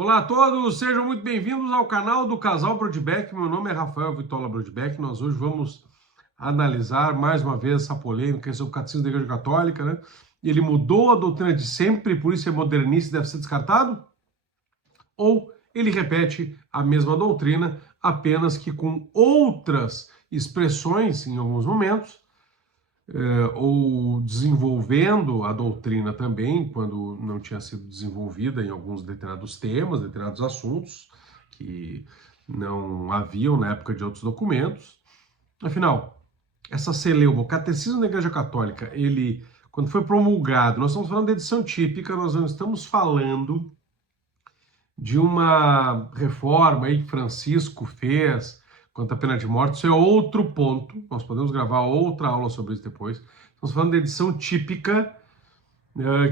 Olá a todos, sejam muito bem-vindos ao canal do Casal Brodbeck. Meu nome é Rafael Vitola Brodbeck. Nós hoje vamos analisar mais uma vez essa polêmica sobre o Catecismo da Igreja Católica, né? Ele mudou a doutrina de sempre, por isso é modernista e deve ser descartado? Ou ele repete a mesma doutrina, apenas que com outras expressões em alguns momentos, ou desenvolvendo a doutrina também, quando não tinha sido desenvolvida em alguns determinados temas, determinados assuntos, que não haviam na época de outros documentos. Afinal, essa celeuma, o Catecismo da Igreja Católica, ele, quando foi promulgado, nós estamos falando da edição típica, nós não estamos falando de uma reforma aí que Francisco fez quanto à pena de morte. Isso é outro ponto, nós podemos gravar outra aula sobre isso depois. Estamos falando da edição típica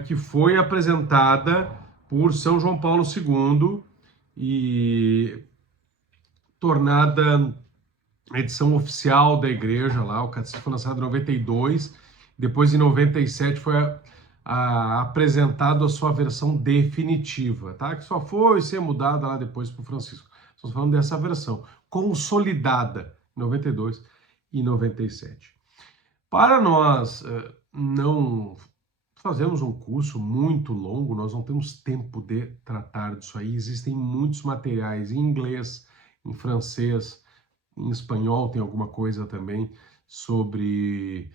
que foi apresentada por São João Paulo II e tornada a edição oficial da igreja lá. O catecismo foi lançado em 92, depois em 97 foi apresentado a sua versão definitiva, tá? Que só foi ser mudada lá depois para o Francisco. Estamos falando dessa versão consolidada em 92 e 97. Para nós não fazemos um curso muito longo, nós não temos tempo de tratar disso aí. Existem muitos materiais em inglês, em francês, em espanhol tem alguma coisa também sobre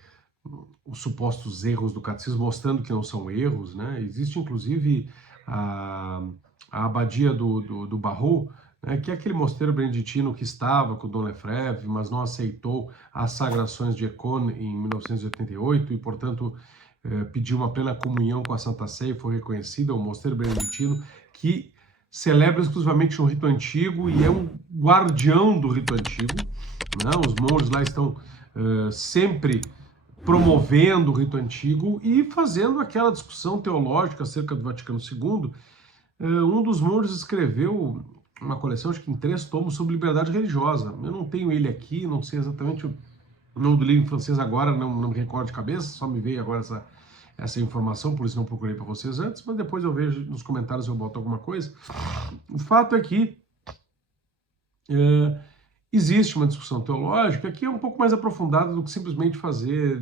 os supostos erros do catecismo, mostrando que não são erros, né? Existe inclusive a abadia do Barreau, né, que é aquele mosteiro beneditino que estava com o Dom Lefebvre, mas não aceitou as sagrações de Ecône em 1988 e, portanto, pediu uma plena comunhão com a Santa Sé e foi reconhecido. É um mosteiro beneditino que celebra exclusivamente um rito antigo e é um guardião do rito antigo, né? Os monges lá estão sempre promovendo o rito antigo e fazendo aquela discussão teológica acerca do Vaticano II. Um dos monges escreveu uma coleção, acho que em 3 tomos, sobre liberdade religiosa. Eu não tenho ele aqui, não sei exatamente o nome do livro em francês agora, não me recordo de cabeça, só me veio agora essa informação, por isso não procurei para vocês antes, mas depois eu vejo nos comentários se eu boto alguma coisa. O fato é que existe uma discussão teológica que é um pouco mais aprofundada do que simplesmente fazer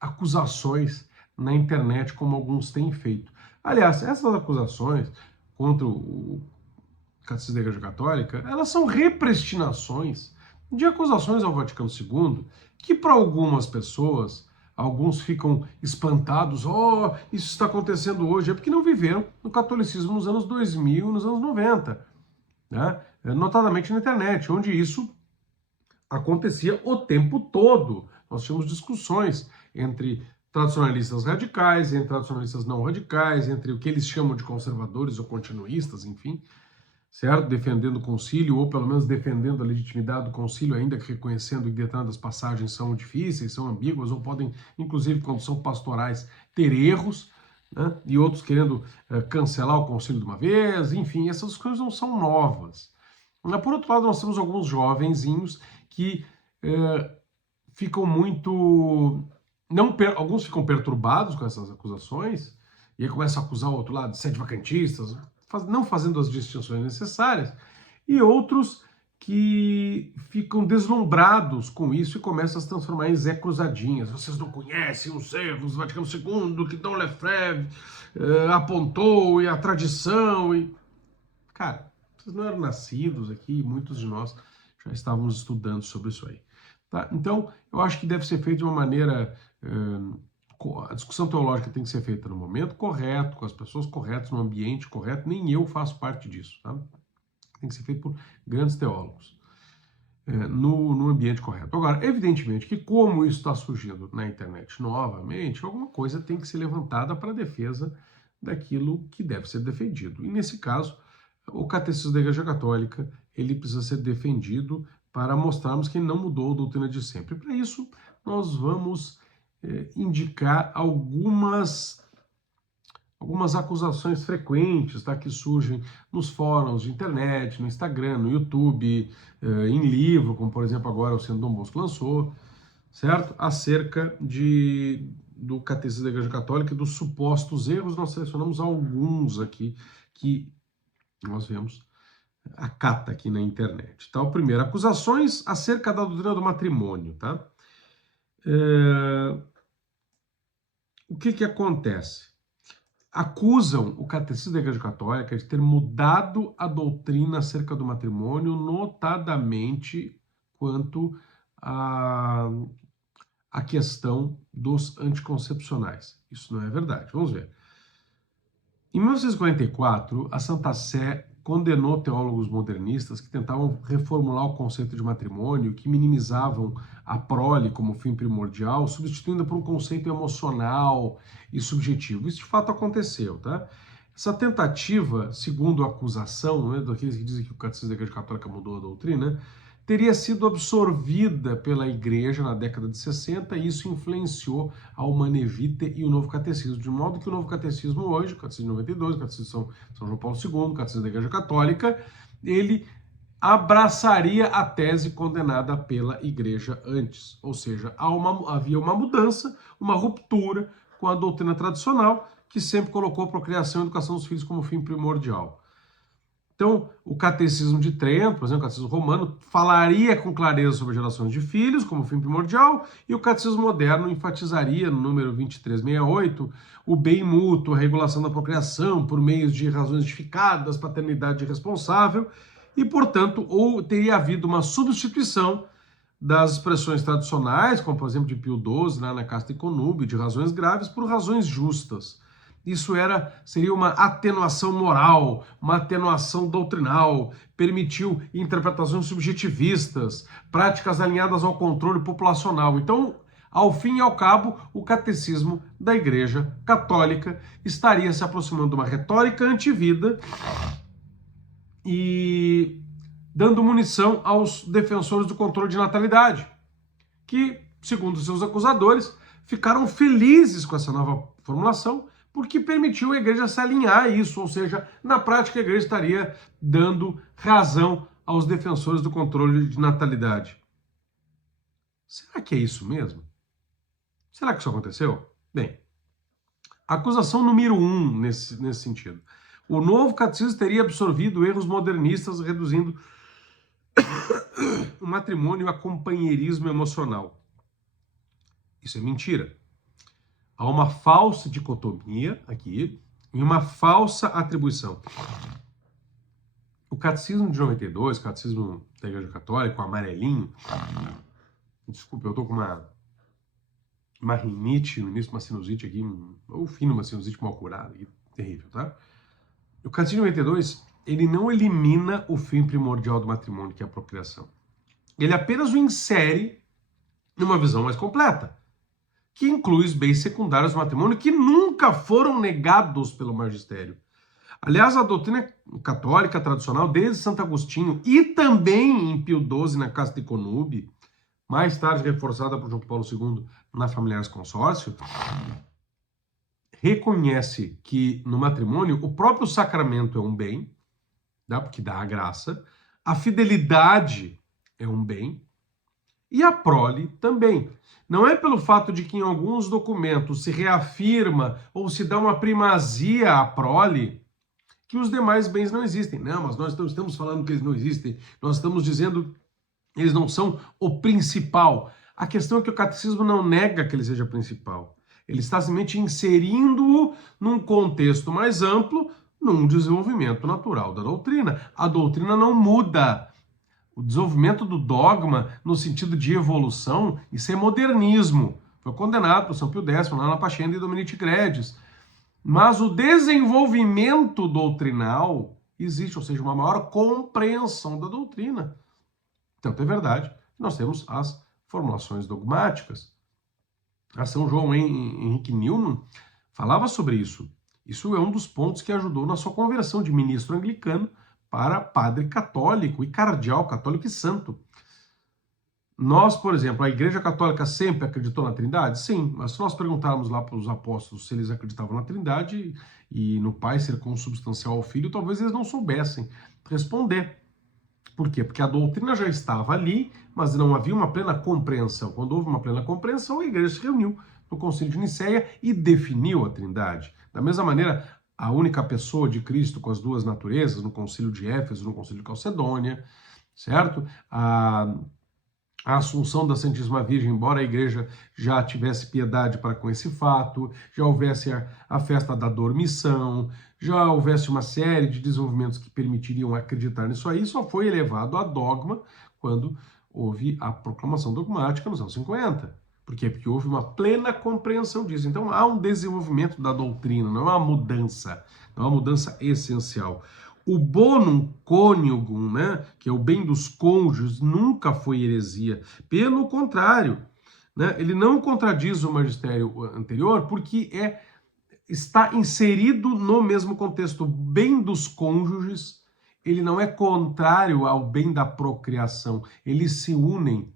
acusações na internet, como alguns têm feito. Aliás, essas acusações contra o Catecismo da Igreja Católica, elas são repristinações de acusações ao Vaticano II, que para algumas pessoas, alguns ficam espantados, isso está acontecendo hoje, é porque não viveram no catolicismo nos anos 2000, nos anos 90, né? Notadamente na internet, onde isso acontecia o tempo todo. Nós tínhamos discussões entre tradicionalistas radicais, entre tradicionalistas não radicais, entre o que eles chamam de conservadores ou continuistas, enfim, certo? Defendendo o concílio, ou pelo menos defendendo a legitimidade do concílio, ainda que reconhecendo que determinadas passagens são difíceis, são ambíguas, ou podem, inclusive, quando são pastorais, ter erros, né? E outros querendo cancelar o concílio de uma vez, enfim, essas coisas não são novas. Mas, por outro lado, nós temos alguns jovenzinhos que ficam muito... Alguns ficam perturbados com essas acusações, e aí começam a acusar o outro lado de sede vacantistas, não fazendo as distinções necessárias, e outros que ficam deslumbrados com isso e começam a se transformar em Zé Cruzadinhas. Vocês não conhecem os erros do Vaticano II, que Dom Lefebvre apontou, e a tradição, e... Cara, vocês não eram nascidos aqui, muitos de nós já estávamos estudando sobre isso aí. Tá? Então, eu acho que deve ser feito de uma maneira... a discussão teológica tem que ser feita no momento correto, com as pessoas corretas, no ambiente correto. Nem eu faço parte disso, tá? Tem que ser feito por grandes teólogos, no ambiente correto. Agora, evidentemente que como isso está surgindo na internet novamente, alguma coisa tem que ser levantada para a defesa daquilo que deve ser defendido. E nesse caso, o Catecismo da Igreja Católica, ele precisa ser defendido para mostrarmos que não mudou a doutrina de sempre. Para isso, nós vamos indicar algumas acusações frequentes, tá, que surgem nos fóruns de internet, no Instagram, no YouTube, em livro, como por exemplo agora o Centro Dom Bosco lançou, certo? Acerca do Catecismo da Igreja Católica e dos supostos erros, nós selecionamos alguns aqui que nós vemos acata aqui na internet. Tá? O primeiro, acusações acerca da doutrina do matrimônio. Tá? O que acontece? Acusam o Catecismo da Igreja Católica de ter mudado a doutrina acerca do matrimônio, notadamente quanto a questão dos anticoncepcionais. Isso não é verdade. Vamos ver. Em 1944, a Santa Sé condenou teólogos modernistas que tentavam reformular o conceito de matrimônio, que minimizavam a prole como fim primordial, substituindo por um conceito emocional e subjetivo. Isso de fato aconteceu, tá? Essa tentativa, segundo a acusação, né, daqueles que dizem que o Catecismo da Igreja Católica mudou a doutrina, teria sido absorvida pela Igreja na década de 60 e isso influenciou a Humanae Vitae e o Novo Catecismo, de modo que o Novo Catecismo hoje, o Catecismo de 92, o Catecismo de São João Paulo II, o Catecismo da Igreja Católica, ele abraçaria a tese condenada pela Igreja antes, ou seja, havia uma mudança, uma ruptura com a doutrina tradicional, que sempre colocou a procriação e a educação dos filhos como fim primordial. Então, o Catecismo de Trento, por exemplo, o Catecismo Romano, falaria com clareza sobre gerações de filhos como fim primordial, e o Catecismo Moderno enfatizaria, no número 2368, o bem mútuo, a regulação da procriação por meio de razões justificadas, paternidade responsável, e, portanto, ou teria havido uma substituição das expressões tradicionais, como, por exemplo, de Pio XII, na Casta e Conúbio, de razões graves, por razões justas. Isso seria uma atenuação moral, uma atenuação doutrinal, permitiu interpretações subjetivistas, práticas alinhadas ao controle populacional. Então, ao fim e ao cabo, o catecismo da Igreja Católica estaria se aproximando de uma retórica antivida e dando munição aos defensores do controle de natalidade, que, segundo seus acusadores, ficaram felizes com essa nova formulação, porque permitiu a igreja se alinhar a isso, ou seja, na prática a igreja estaria dando razão aos defensores do controle de natalidade. Será que é isso mesmo? Será que isso aconteceu? Bem, acusação número 1 nesse sentido. O novo catecismo teria absorvido erros modernistas, reduzindo o matrimônio a companheirismo emocional. Isso é mentira. Há uma falsa dicotomia aqui e uma falsa atribuição. O Catecismo de 92, o Catecismo da Igreja Católica, o amarelinho, desculpa, eu tô com uma rinite no início, uma sinusite aqui, ou fim, uma sinusite mal curada, terrível, tá? O Catecismo de 92, ele não elimina o fim primordial do matrimônio, que é a procriação. Ele apenas o insere numa visão mais completa, que inclui os bens secundários do matrimônio que nunca foram negados pelo magistério. Aliás, a doutrina católica tradicional, desde Santo Agostinho e também em Pio XII na Casta e Conúbio, mais tarde reforçada por João Paulo II na Familiares Consórcio, reconhece que no matrimônio o próprio sacramento é um bem, porque dá a graça, a fidelidade é um bem e a prole também. Não é pelo fato de que em alguns documentos se reafirma ou se dá uma primazia à prole que os demais bens não existem. Não, mas nós não estamos falando que eles não existem, nós estamos dizendo que eles não são o principal. A questão é que o catecismo não nega que ele seja principal. Ele está simplesmente inserindo-o num contexto mais amplo, num desenvolvimento natural da doutrina. A doutrina não muda. O desenvolvimento do dogma, no sentido de evolução, isso é modernismo. Foi condenado por São Pio X, lá na Pascenda e Dominici Gredis. Mas o desenvolvimento doutrinal existe, ou seja, uma maior compreensão da doutrina. Tanto é verdade que nós temos as formulações dogmáticas. A São João Henrique Newman falava sobre isso. Isso é um dos pontos que ajudou na sua conversão de ministro anglicano para padre católico e cardeal católico e santo. Nós, por exemplo, a Igreja Católica sempre acreditou na Trindade? Sim, mas se nós perguntarmos lá para os apóstolos se eles acreditavam na Trindade e no Pai ser consubstancial ao Filho, talvez eles não soubessem responder. Por quê? Porque a doutrina já estava ali, mas não havia uma plena compreensão. Quando houve uma plena compreensão, a Igreja se reuniu no Concílio de Nicéia e definiu a Trindade. Da mesma maneira, a única pessoa de Cristo com as duas naturezas, no Concílio de Éfeso, no Concílio de Calcedônia, certo? A Assunção da Santíssima Virgem, embora a igreja já tivesse piedade para com esse fato, já houvesse a festa da dormição, já houvesse uma série de desenvolvimentos que permitiriam acreditar nisso aí, só foi elevado a dogma quando houve a proclamação dogmática nos anos 50. Por quê? Porque houve uma plena compreensão disso. Então há um desenvolvimento da doutrina, não é uma mudança, não é uma mudança essencial. O bonum conjugum, né, que é o bem dos cônjuges, nunca foi heresia. Pelo contrário, né, ele não contradiz o magistério anterior porque está inserido no mesmo contexto. O bem dos cônjuges, ele não é contrário ao bem da procriação, eles se unem.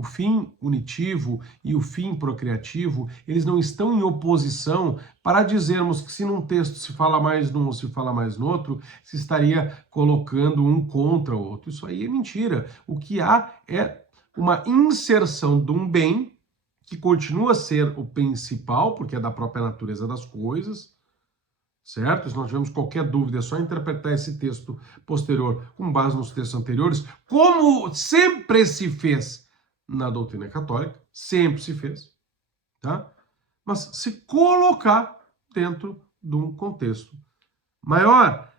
O fim unitivo e o fim procriativo, eles não estão em oposição para dizermos que se num texto se fala mais num ou se fala mais no outro, se estaria colocando um contra o outro. Isso aí é mentira. O que há é uma inserção de um bem que continua a ser o principal, porque é da própria natureza das coisas, certo? Se nós tivermos qualquer dúvida, é só interpretar esse texto posterior com base nos textos anteriores, como sempre se fez na doutrina católica, sempre se fez, tá? Mas se colocar dentro de um contexto maior,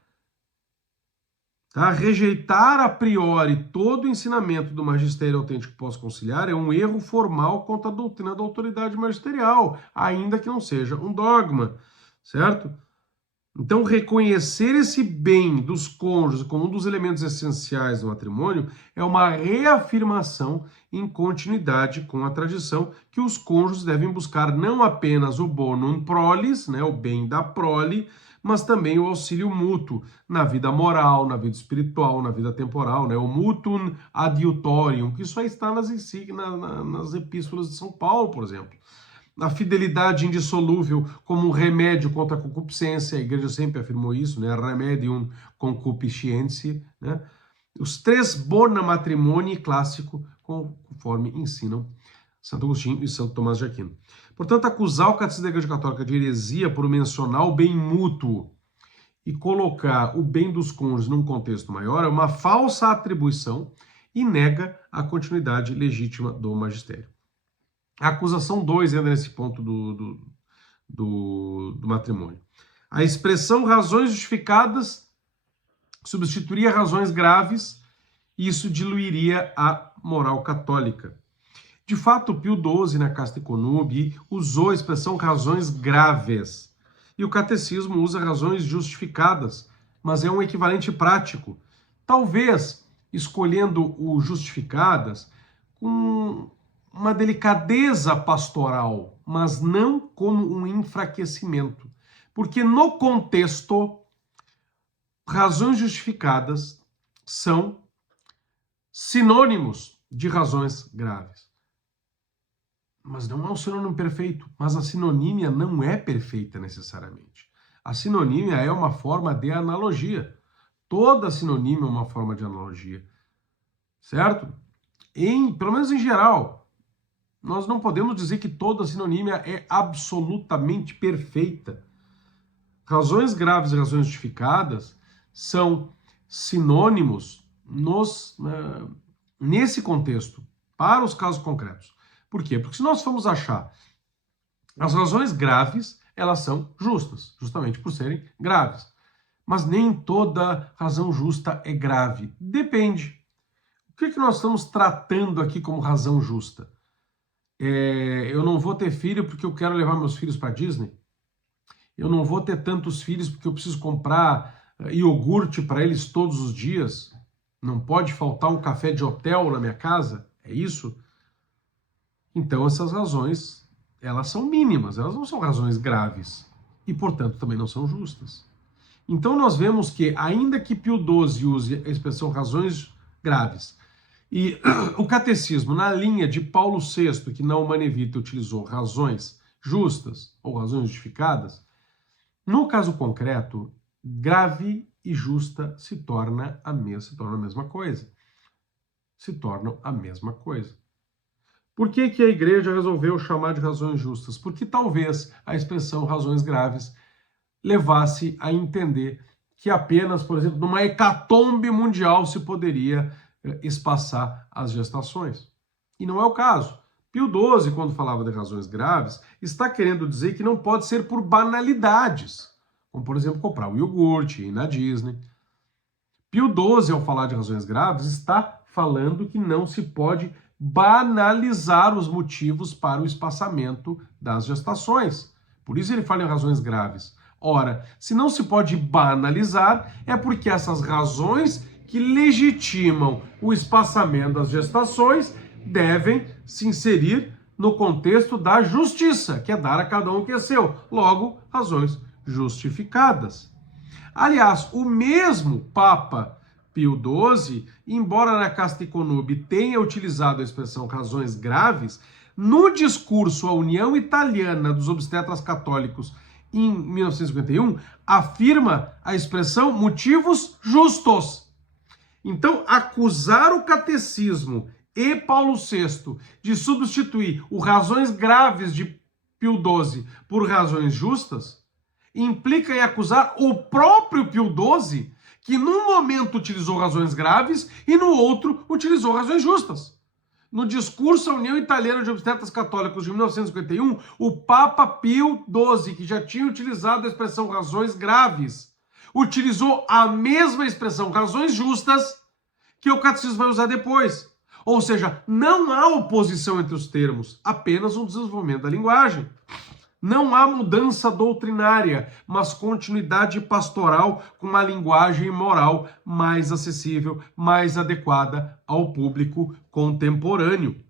tá? Rejeitar a priori todo o ensinamento do magistério autêntico pós-conciliar é um erro formal contra a doutrina da autoridade magisterial, ainda que não seja um dogma, certo? Então, reconhecer esse bem dos cônjuges como um dos elementos essenciais do matrimônio é uma reafirmação em continuidade com a tradição que os cônjuges devem buscar não apenas o bonum prolis, né, o bem da prole, mas também o auxílio mútuo na vida moral, na vida espiritual, na vida temporal, né, o mutuum adiutorium, que isso aí está nas epístolas de São Paulo, por exemplo. A fidelidade indissolúvel como um remédio contra a concupiscência, a igreja sempre afirmou isso, né? Remedium concupiscentiae, né? Os três bona matrimoni clássico, conforme ensinam Santo Agostinho e Santo Tomás de Aquino. Portanto, acusar o catecismo da Igreja Católica de heresia por mencionar o bem mútuo e colocar o bem dos cônjuges num contexto maior é uma falsa atribuição e nega a continuidade legítima do magistério. A acusação 2 entra nesse ponto do matrimônio. A expressão razões justificadas substituiria razões graves e isso diluiria a moral católica. De fato, Pio XII, na Casta Connubii, usou a expressão razões graves. E o catecismo usa razões justificadas, mas é um equivalente prático. Talvez escolhendo o justificadas com uma delicadeza pastoral, mas não como um enfraquecimento. Porque no contexto, razões justificadas são sinônimos de razões graves. Mas não é um sinônimo perfeito, mas a sinonímia não é perfeita necessariamente. A sinonímia é uma forma de analogia. Toda sinonímia é uma forma de analogia, certo? Pelo menos em geral. Nós não podemos dizer que toda sinonímia é absolutamente perfeita. Razões graves e razões justificadas são sinônimos nesse contexto, para os casos concretos. Por quê? Porque se nós formos achar as razões graves, elas são justas, justamente por serem graves. Mas nem toda razão justa é grave. Depende. O que nós estamos tratando aqui como razão justa? Eu não vou ter filho porque eu quero levar meus filhos para Disney. Eu não vou ter tantos filhos porque eu preciso comprar iogurte para eles todos os dias. Não pode faltar um café de hotel na minha casa. É isso? Então essas razões, elas são mínimas, elas não são razões graves. E, portanto, também não são justas. Então nós vemos que, ainda que Pio XII use a expressão razões graves, e o catecismo, na linha de Paulo VI, que na Humanae Vitae utilizou razões justas ou razões justificadas, no caso concreto, grave e justa se torna a mesma coisa. Se tornam a mesma coisa. Por que que a igreja resolveu chamar de razões justas? Porque talvez a expressão razões graves levasse a entender que apenas, por exemplo, numa hecatombe mundial se poderia espaçar as gestações. E não é o caso. Pio XII, quando falava de razões graves, está querendo dizer que não pode ser por banalidades, como, por exemplo, comprar o iogurte, ir na Disney. Pio XII, ao falar de razões graves, está falando que não se pode banalizar os motivos para o espaçamento das gestações. Por isso ele fala em razões graves. Ora, se não se pode banalizar, é porque essas razões que legitimam o espaçamento das gestações devem se inserir no contexto da justiça, que é dar a cada um o que é seu. Logo, razões justificadas. Aliás, o mesmo Papa Pio XII, embora na Casta Connubii tenha utilizado a expressão razões graves, no discurso à União Italiana dos Obstetras Católicos em 1951, afirma a expressão motivos justos. Então, acusar o catecismo e Paulo VI de substituir o razões graves de Pio XII por razões justas implica em acusar o próprio Pio XII, que num momento utilizou razões graves e no outro utilizou razões justas. No discurso à União Italiana de Obstetras Católicos de 1951, o Papa Pio XII, que já tinha utilizado a expressão razões graves, utilizou a mesma expressão razões justas que o catecismo vai usar depois. Ou seja, não há oposição entre os termos, apenas um desenvolvimento da linguagem. Não há mudança doutrinária, mas continuidade pastoral com uma linguagem moral mais acessível, mais adequada ao público contemporâneo.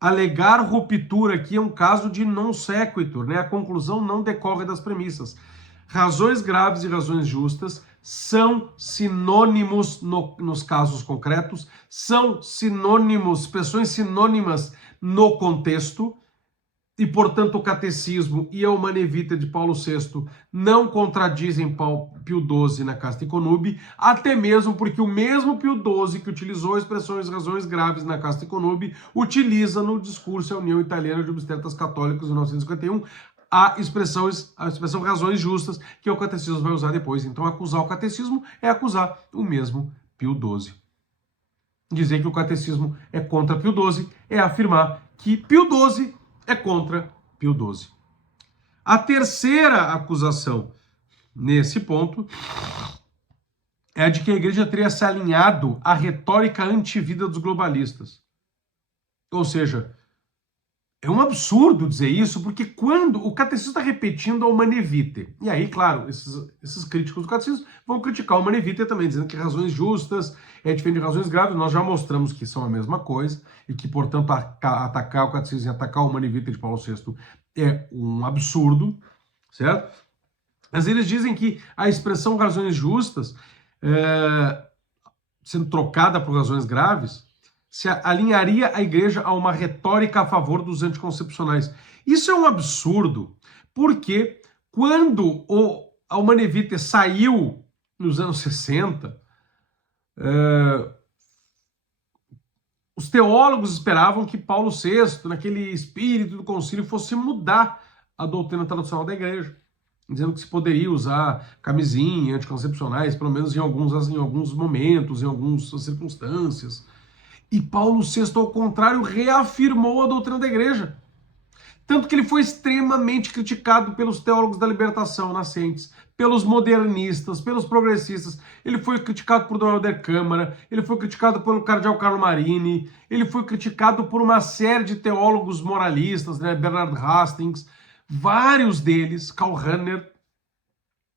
Alegar ruptura aqui é um caso de non sequitur, né? A conclusão não decorre das premissas. Razões graves e razões justas são sinônimos nos casos concretos, são sinônimos, expressões sinônimas no contexto, e, portanto, o catecismo e a Humanae Vitae de Paulo VI não contradizem Pio XII na Casta Connubii, até mesmo porque o mesmo Pio XII que utilizou expressões razões graves na Casta Connubii utiliza no discurso à União Italiana de Obstetras Católicos de 1951 a expressão razões justas, que o catecismo vai usar depois. Então, acusar o catecismo é acusar o mesmo Pio XII. Dizer que o catecismo é contra Pio XII é afirmar que Pio XII é contra Pio XII. A terceira acusação nesse ponto é a de que a igreja teria se alinhado à retórica antivida dos globalistas. Ou seja, é um absurdo dizer isso, porque quando o catecismo está repetindo a Humanae Vitae, e aí, claro, esses críticos do catecismo vão criticar a Humanae Vitae também, dizendo que razões justas é diferente de razões graves. Nós já mostramos que são a mesma coisa, e que, portanto, atacar o catecismo e atacar a Humanae Vitae de Paulo VI é um absurdo, certo? Mas eles dizem que a expressão razões justas, sendo trocada por razões graves, se alinharia a igreja a uma retórica a favor dos anticoncepcionais. Isso é um absurdo, porque quando a Humanae Vitae saiu nos anos 60, os teólogos esperavam que Paulo VI, naquele espírito do concílio, fosse mudar a doutrina tradicional da igreja, dizendo que se poderia usar camisinha, anticoncepcionais, pelo menos em alguns momentos, em algumas circunstâncias. E Paulo VI, ao contrário, reafirmou a doutrina da igreja. Tanto que ele foi extremamente criticado pelos teólogos da libertação nascentes, pelos modernistas, pelos progressistas. Ele foi criticado por Dom Helder Câmara, ele foi criticado pelo cardeal Carlo Marini, ele foi criticado por uma série de teólogos moralistas, né? Bernard Hastings, vários deles, Karl Rahner,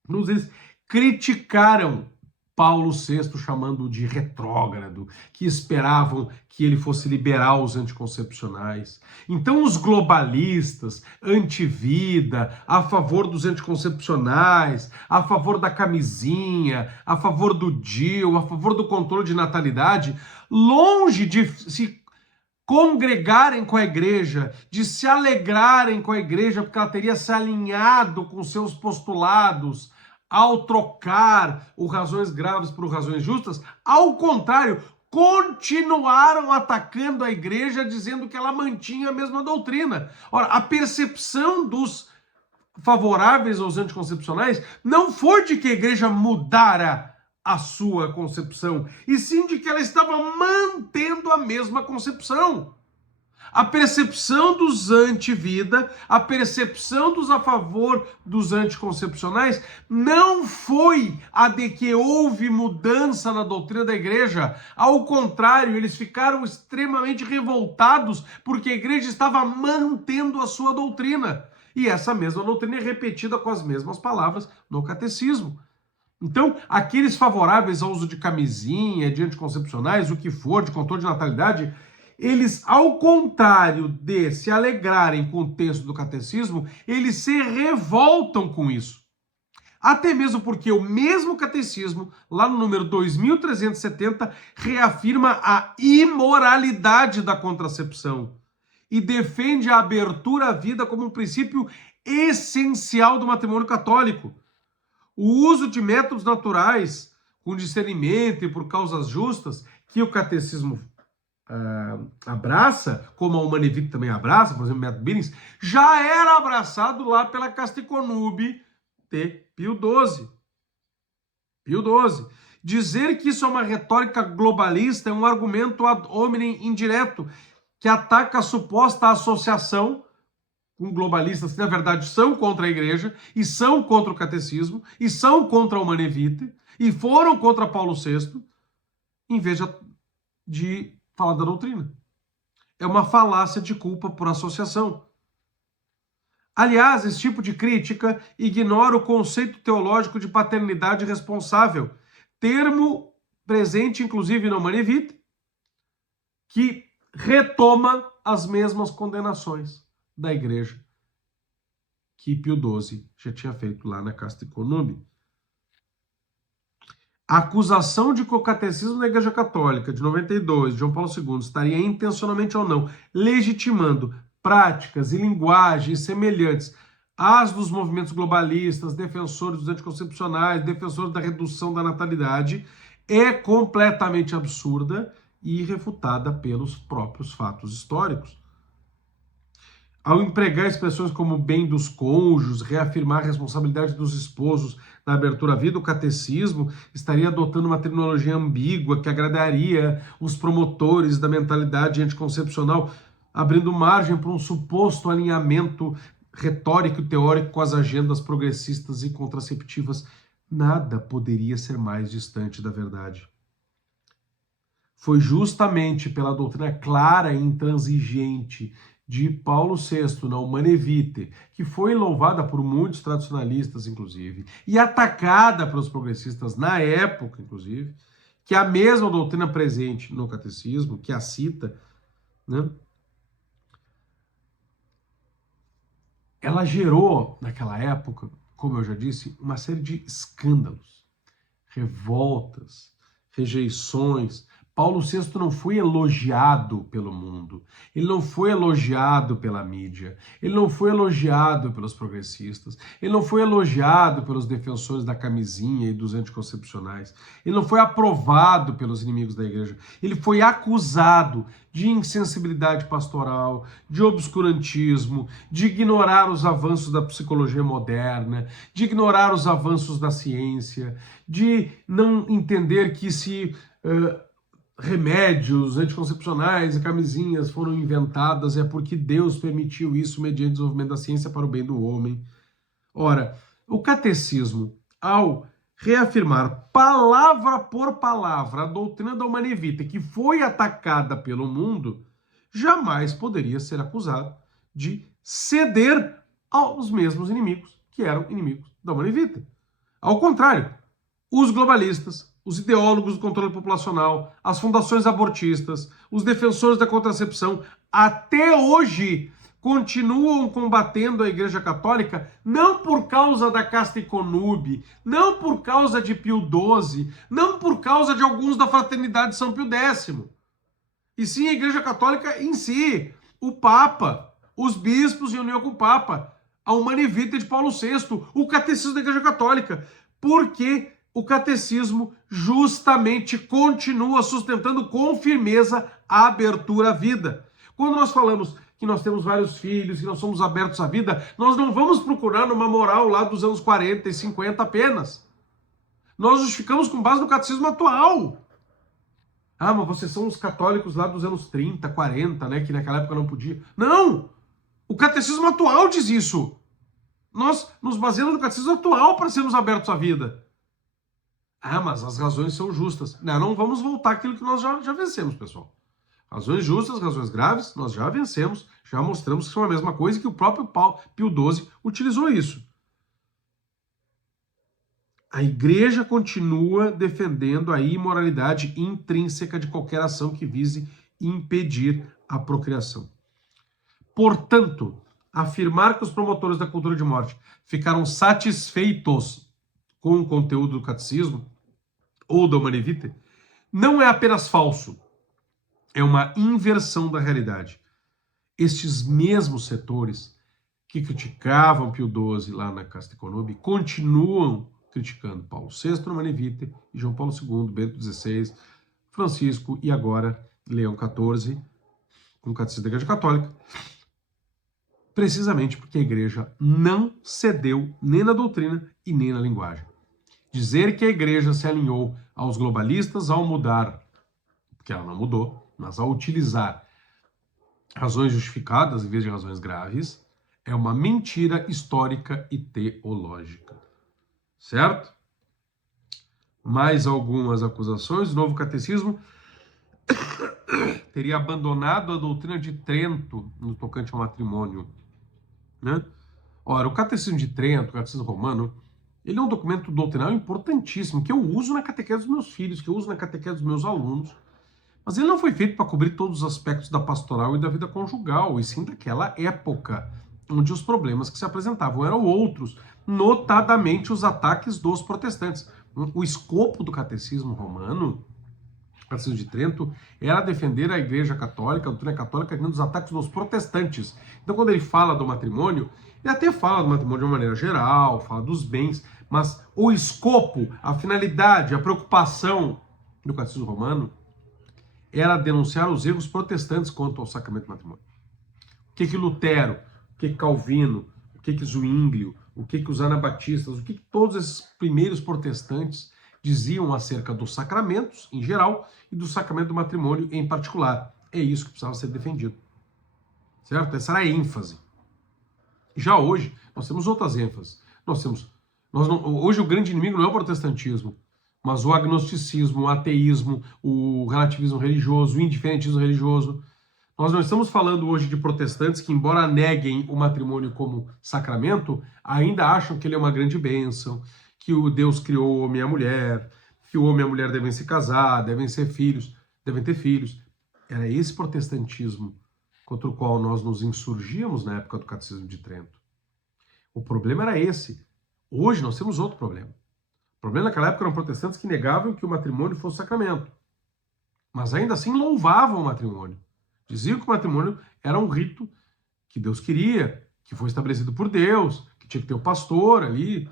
eles criticaram Paulo VI, chamando-o de retrógrado, que esperavam que ele fosse liberar os anticoncepcionais. Então os globalistas, antivida, a favor dos anticoncepcionais, a favor da camisinha, a favor do DIU, a favor do controle de natalidade, longe de se congregarem com a igreja, de se alegrarem com a igreja, porque ela teria se alinhado com seus postulados, ao trocar o razões graves por razões justas, ao contrário, continuaram atacando a igreja, dizendo que ela mantinha a mesma doutrina. Ora, a percepção dos favoráveis aos anticoncepcionais não foi de que a igreja mudara a sua concepção, e sim de que ela estava mantendo a mesma concepção. A percepção dos anti-vida, a percepção dos a favor dos anticoncepcionais não foi a de que houve mudança na doutrina da igreja. Ao contrário, eles ficaram extremamente revoltados porque a igreja estava mantendo a sua doutrina. E essa mesma doutrina é repetida com as mesmas palavras no catecismo. Então, aqueles favoráveis ao uso de camisinha, de anticoncepcionais, o que for, de controle de natalidade, eles, ao contrário de se alegrarem com o texto do catecismo, eles se revoltam com isso. Até mesmo porque o mesmo catecismo, lá no número 2370, reafirma a imoralidade da contracepção e defende a abertura à vida como um princípio essencial do matrimônio católico. O uso de métodos naturais, com discernimento e por causas justas, que o catecismo abraça, como a Humanae Vitae também abraça, por exemplo, o método Billings, já era abraçado lá pela Casta Connubii de Pio XII. Pio XII. Dizer que isso é uma retórica globalista é um argumento ad hominem indireto, que ataca a suposta associação com globalistas que, na verdade, são contra a igreja, e são contra o catecismo, e são contra a Humanae Vitae, e foram contra Paulo VI, em vez de falar da doutrina. É uma falácia de culpa por associação. Aliás, esse tipo de crítica ignora o conceito teológico de paternidade responsável, termo presente inclusive na Humanae Vitae, que retoma as mesmas condenações da igreja que Pio XII já tinha feito lá na Casta Connubii. A acusação de que o catecismo da Igreja Católica de 92, de João Paulo II, estaria intencionalmente ou não legitimando práticas e linguagens semelhantes às dos movimentos globalistas, defensores dos anticoncepcionais, defensores da redução da natalidade, é completamente absurda e irrefutada pelos próprios fatos históricos. Ao empregar expressões como bem dos cônjuges, reafirmar a responsabilidade dos esposos na abertura à vida, o catecismo estaria adotando uma terminologia ambígua que agradaria os promotores da mentalidade anticoncepcional, abrindo margem para um suposto alinhamento retórico e teórico com as agendas progressistas e contraceptivas. Nada poderia ser mais distante da verdade. Foi justamente pela doutrina clara e intransigente de Paulo VI na Humanae Vitae, que foi louvada por muitos tradicionalistas, inclusive, e atacada pelos progressistas na época, inclusive, que é a mesma doutrina presente no catecismo, que a cita, né? Ela gerou, naquela época, como eu já disse, uma série de escândalos, revoltas, rejeições. Paulo VI não foi elogiado pelo mundo, ele não foi elogiado pela mídia, ele não foi elogiado pelos progressistas, ele não foi elogiado pelos defensores da camisinha e dos anticoncepcionais, ele não foi aprovado pelos inimigos da igreja, ele foi acusado de insensibilidade pastoral, de obscurantismo, de ignorar os avanços da psicologia moderna, de ignorar os avanços da ciência, de não entender que se remédios anticoncepcionais e camisinhas foram inventadas é porque Deus permitiu isso mediante o desenvolvimento da ciência para o bem do homem. Ora, o catecismo, ao reafirmar palavra por palavra a doutrina da Humanae Vitae, que foi atacada pelo mundo, jamais poderia ser acusado de ceder aos mesmos inimigos que eram inimigos da Humanae Vitae. Ao contrário, os globalistas, os ideólogos do controle populacional, as fundações abortistas, os defensores da contracepção, até hoje continuam combatendo a Igreja Católica, não por causa da Casta Connubii, não por causa de Pio XII, não por causa de alguns da Fraternidade de São Pio X, e sim a Igreja Católica em si, o Papa, os bispos em união com o Papa, a Humanae Vitae de Paulo VI, o Catecismo da Igreja Católica, porque o catecismo justamente continua sustentando com firmeza a abertura à vida. Quando nós falamos que nós temos vários filhos, que nós somos abertos à vida, nós não vamos procurar uma moral lá dos anos 40 e 50 apenas. Nós justificamos com base no catecismo atual. Ah, mas vocês são os católicos lá dos anos 30, 40, né, que naquela época não podia. Não! O catecismo atual diz isso. Nós nos baseamos no catecismo atual para sermos abertos à vida. Ah, mas as razões são justas. Não vamos voltar àquilo que nós já vencemos, pessoal. Razões justas, razões graves, nós já vencemos, já mostramos que são a mesma coisa e que o próprio Pio XII utilizou isso. A igreja continua defendendo a imoralidade intrínseca de qualquer ação que vise impedir a procriação. Portanto, afirmar que os promotores da cultura de morte ficaram satisfeitos com o conteúdo do catecismo ou da Humanae Vitae não é apenas falso, é uma inversão da realidade. Estes mesmos setores que criticavam Pio XII lá na Casta Econômica continuam criticando Paulo VI na Humanae Vitae e João Paulo II, Bento XVI, Francisco e agora Leão XIV com o Catecismo da Igreja Católica, precisamente porque a igreja não cedeu nem na doutrina e nem na linguagem. Dizer que a igreja se alinhou aos globalistas ao mudar, porque ela não mudou, mas ao utilizar razões justificadas em vez de razões graves, é uma mentira histórica e teológica. Certo? Mais algumas acusações. O Novo Catecismo teria abandonado a doutrina de Trento no tocante ao matrimônio. Né? Ora, o Catecismo de Trento, o Catecismo Romano, ele é um documento doutrinal importantíssimo, que eu uso na catequese dos meus filhos, que eu uso na catequese dos meus alunos, mas ele não foi feito para cobrir todos os aspectos da pastoral e da vida conjugal, e sim daquela época, onde os problemas que se apresentavam eram outros, notadamente os ataques dos protestantes. O escopo do Catecismo Romano, o Catecismo de Trento, era defender a Igreja Católica, a doutrina católica, dos ataques dos protestantes. Então, quando ele fala do matrimônio, ele até fala do matrimônio de uma maneira geral, fala dos bens, mas o escopo, a finalidade, a preocupação do Catecismo Romano era denunciar os erros protestantes quanto ao sacramento do matrimônio. O que Lutero, o que Calvino, o que Zwinglio, o que os anabatistas, o que todos esses primeiros protestantes diziam acerca dos sacramentos em geral e do sacramento do matrimônio em particular. É isso que precisava ser defendido. Certo? Essa era a ênfase. Já hoje, nós temos outras ênfases. Hoje o grande inimigo não é o protestantismo, mas o agnosticismo, o ateísmo, o relativismo religioso, o indiferentismo religioso. Nós não estamos falando hoje de protestantes que, embora neguem o matrimônio como sacramento, ainda acham que ele é uma grande bênção, que o Deus criou o homem e a mulher, que o homem e a mulher devem se casar, devem ter filhos. Era esse protestantismo contra o qual nós nos insurgíamos na época do Catecismo de Trento. O problema era esse. Hoje nós temos outro problema. O problema naquela época eram protestantes que negavam que o matrimônio fosse sacramento, mas ainda assim louvavam o matrimônio. Diziam que o matrimônio era um rito que Deus queria, que foi estabelecido por Deus, que tinha que ter o pastor ali,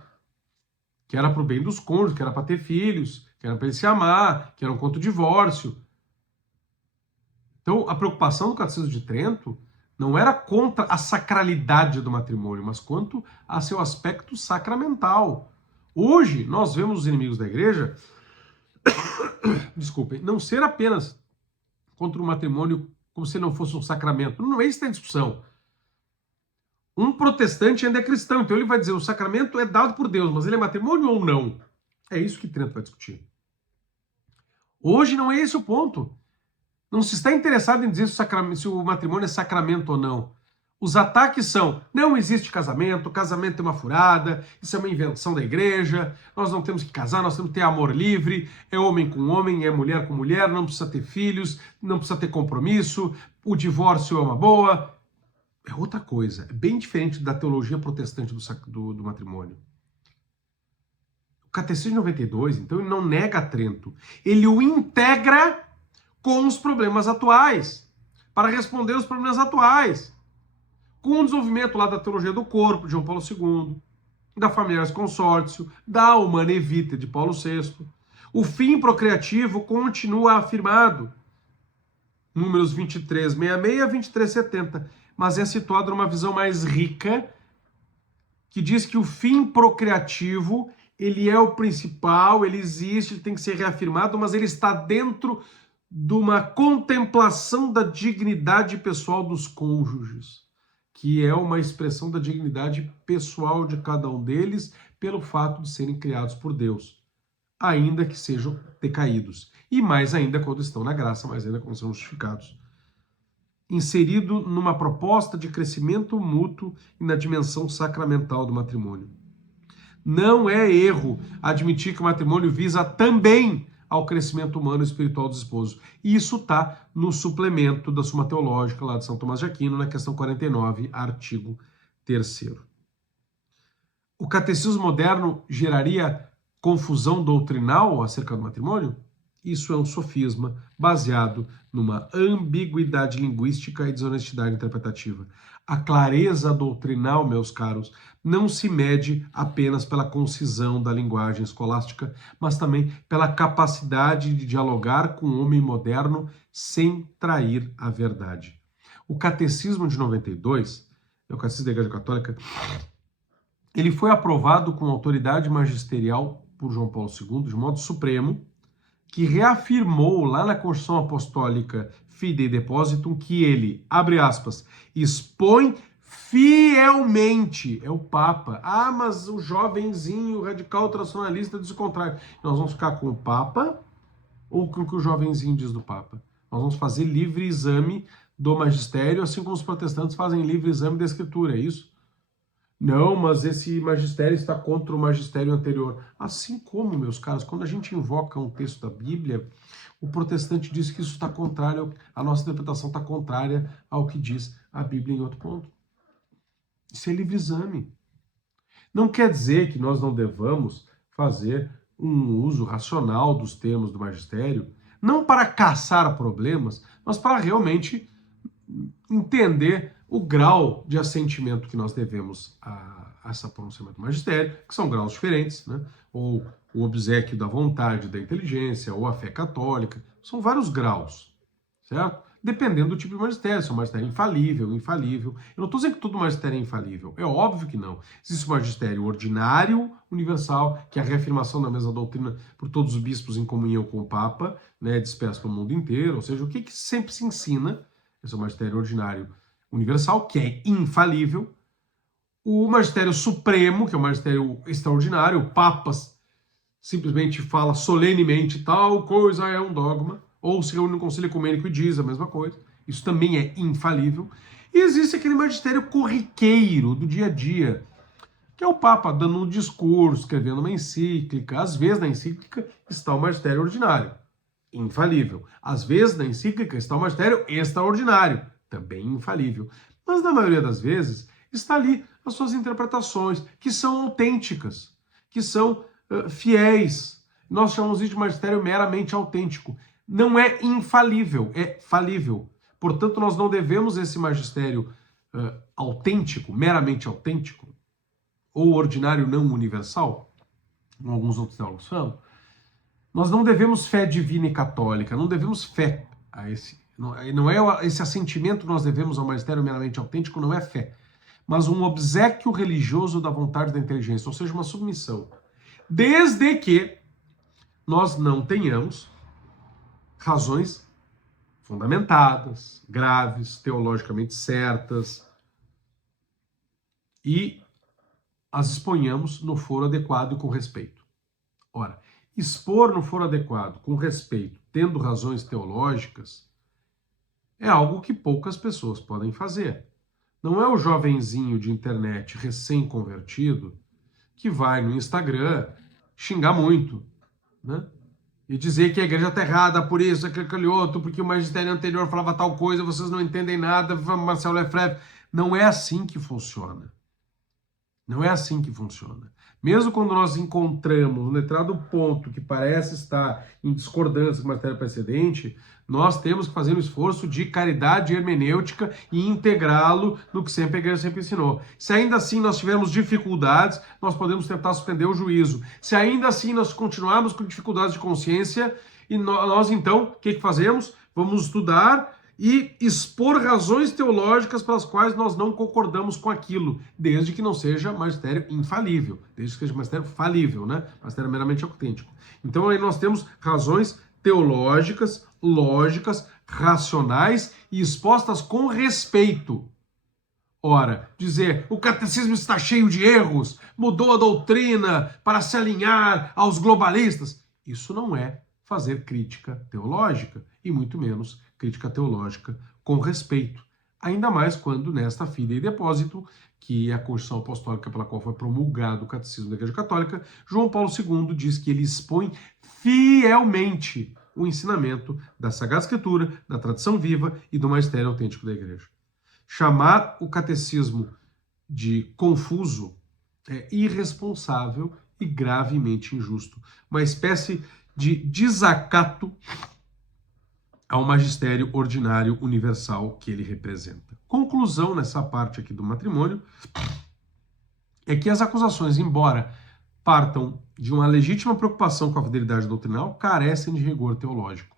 que era para o bem dos cônjuges, que era para ter filhos, que era para ele se amar, que era um contra o divórcio. Então, a preocupação do Catecismo de Trento não era contra a sacralidade do matrimônio, mas quanto a seu aspecto sacramental. Hoje, nós vemos os inimigos da igreja, desculpem, não ser apenas contra o matrimônio como se não fosse um sacramento. Não é isso a discussão. Um protestante ainda é cristão, então ele vai dizer o sacramento é dado por Deus, mas ele é matrimônio ou não? É isso que Trento vai discutir. Hoje não é esse o ponto. Não se está interessado em dizer se o matrimônio é sacramento ou não. Os ataques são, não existe casamento, o casamento é uma furada, isso é uma invenção da igreja, nós não temos que casar, nós temos que ter amor livre, é homem com homem, é mulher com mulher, não precisa ter filhos, não precisa ter compromisso, o divórcio é uma boa. É outra coisa, é bem diferente da teologia protestante do matrimônio. O Catecismo de 92, então, ele não nega Trento, ele o integra com os problemas atuais, para responder os problemas atuais, com o desenvolvimento lá da teologia do corpo, de João Paulo II, da Familiares Consórcio, da Humanae Vitae de Paulo VI. O fim procriativo continua afirmado, números 2366 a 2370, mas é situado numa visão mais rica, que diz que o fim procriativo, ele é o principal, ele existe, ele tem que ser reafirmado, mas ele está dentro de uma contemplação da dignidade pessoal dos cônjuges, que é uma expressão da dignidade pessoal de cada um deles pelo fato de serem criados por Deus, ainda que sejam decaídos. E mais ainda quando estão na graça, mais ainda quando são justificados. Inserido numa proposta de crescimento mútuo e na dimensão sacramental do matrimônio. Não é erro admitir que o matrimônio visa também ao crescimento humano e espiritual dos esposos. E isso está no suplemento da Suma Teológica lá de São Tomás de Aquino, na questão 49, artigo 3º. O catecismo moderno geraria confusão doutrinal acerca do matrimônio? Isso é um sofisma baseado numa ambiguidade linguística e desonestidade interpretativa. A clareza doutrinal, meus caros, não se mede apenas pela concisão da linguagem escolástica, mas também pela capacidade de dialogar com o homem moderno sem trair a verdade. O Catecismo de 92, o Catecismo da Igreja Católica, ele foi aprovado com autoridade magisterial por João Paulo II, de modo supremo, que reafirmou lá na Constituição Apostólica Fidei Depositum que ele, abre aspas, expõe fielmente, é o Papa. Ah, mas o jovenzinho radical tradicionalista diz o contrário. Nós vamos ficar com o Papa ou com o que o jovenzinho diz do Papa? Nós vamos fazer livre exame do magistério, assim como os protestantes fazem livre exame da Escritura, é isso? Não, mas esse magistério está contra o magistério anterior. Assim como, meus caros, quando a gente invoca um texto da Bíblia, o protestante diz que isso está contrário, a nossa interpretação está contrária ao que diz a Bíblia em outro ponto. Isso é livre exame. Não quer dizer que nós não devamos fazer um uso racional dos termos do magistério, não para caçar problemas, mas para realmente entender o grau de assentimento que nós devemos a essa pronunciamento do magistério, que são graus diferentes, né? Ou o obséquio da vontade, da inteligência, ou a fé católica, são vários graus, certo? Dependendo do tipo de magistério, se é um magistério infalível. Eu não estou dizendo que todo magistério é infalível, é óbvio que não. Existe o magistério ordinário, universal, que é a reafirmação da mesma doutrina por todos os bispos em comunhão com o Papa, né, disperso pelo mundo inteiro, ou seja, o que sempre se ensina, esse é o magistério ordinário universal, que é infalível, o magistério supremo, que é o magistério extraordinário, o Papa simplesmente fala solenemente tal coisa é um dogma, ou se reúne no Conselho Ecumênico e diz a mesma coisa, isso também é infalível. E existe aquele magistério corriqueiro do dia a dia, que é o Papa dando um discurso, escrevendo uma encíclica. Às vezes na encíclica está o magistério ordinário, infalível. Às vezes na encíclica está o magistério extraordinário, também infalível. Mas na maioria das vezes está ali as suas interpretações, que são autênticas, que são fiéis. Nós chamamos isso de magistério meramente autêntico. Não é infalível, é falível. Portanto, nós não devemos esse magistério autêntico, meramente autêntico, ou ordinário não universal, como alguns outros teólogos falam, nós não devemos fé divina e católica, não devemos fé a esse. Não é esse assentimento que nós devemos ao magistério meramente autêntico, não é fé, mas um obséquio religioso da vontade da inteligência, ou seja, uma submissão. Desde que nós não tenhamos razões fundamentadas, graves, teologicamente certas, e as exponhamos no foro adequado e com respeito. Ora, expor no foro adequado, com respeito, tendo razões teológicas, é algo que poucas pessoas podem fazer. Não é o jovenzinho de internet recém-convertido que vai no Instagram xingar muito, né? E dizer que a igreja está errada por isso, aquele outro, porque o magistério anterior falava tal coisa, vocês não entendem nada, Marcelo Lefebvre. Não é assim que funciona. Não é assim que funciona. Mesmo quando nós encontramos um determinado ponto que parece estar em discordância com a matéria precedente, nós temos que fazer um esforço de caridade hermenêutica e integrá-lo no que sempre a igreja sempre ensinou. Se ainda assim nós tivermos dificuldades, nós podemos tentar suspender o juízo. Se ainda assim nós continuarmos com dificuldades de consciência, e nós então, o que fazemos? Vamos estudar e expor razões teológicas pelas quais nós não concordamos com aquilo, desde que não seja magistério infalível, desde que seja magistério falível, né? Magistério meramente autêntico. Então aí nós temos razões teológicas, lógicas, racionais e expostas com respeito. Ora, dizer o catecismo está cheio de erros, mudou a doutrina para se alinhar aos globalistas, isso não é fazer crítica teológica, e muito menos crítica teológica com respeito. Ainda mais quando nesta Fidei Depósito, que é a Constituição Apostólica pela qual foi promulgado o Catecismo da Igreja Católica, João Paulo II diz que ele expõe fielmente o ensinamento da Sagrada Escritura, da tradição viva e do magistério autêntico da Igreja. Chamar o catecismo de confuso é irresponsável e gravemente injusto. Uma espécie de desacato ao magistério ordinário universal que ele representa. Conclusão nessa parte aqui do matrimônio é que as acusações, embora partam de uma legítima preocupação com a fidelidade doutrinal, carecem de rigor teológico.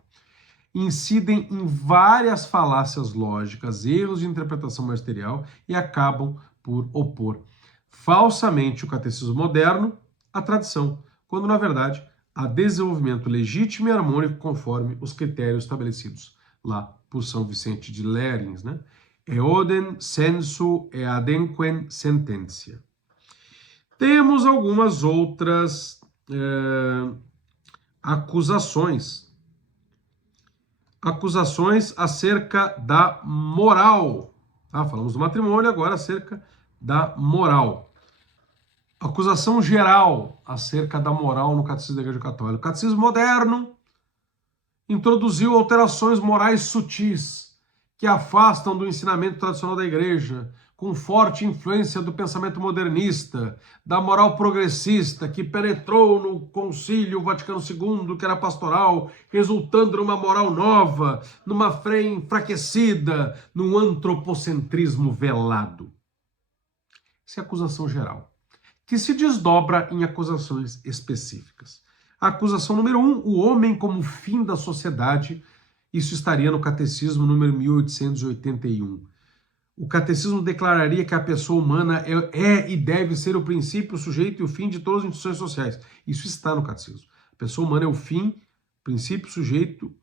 Incidem em várias falácias lógicas, erros de interpretação magisterial e acabam por opor falsamente o catecismo moderno à tradição, quando na verdade há desenvolvimento legítimo e harmônico conforme os critérios estabelecidos lá por São Vicente de Lérins, né? Eodem sensu eademquem sententia. Temos algumas outras acusações acerca da moral. Falamos do matrimônio, agora acerca da moral. Acusação geral acerca da moral no Catecismo da Igreja Católica. O Catecismo moderno introduziu alterações morais sutis que afastam do ensinamento tradicional da Igreja, com forte influência do pensamento modernista, da moral progressista que penetrou no Concílio Vaticano II, que era pastoral, resultando numa moral nova, numa fé enfraquecida, num antropocentrismo velado. Essa é a acusação geral, que se desdobra em acusações específicas. A acusação número 1, o homem como fim da sociedade, isso estaria no Catecismo número 1881. O catecismo declararia que a pessoa humana é e deve ser o princípio, o sujeito e o fim de todas as instituições sociais. Isso está no catecismo. A pessoa humana é o fim, princípio, sujeito,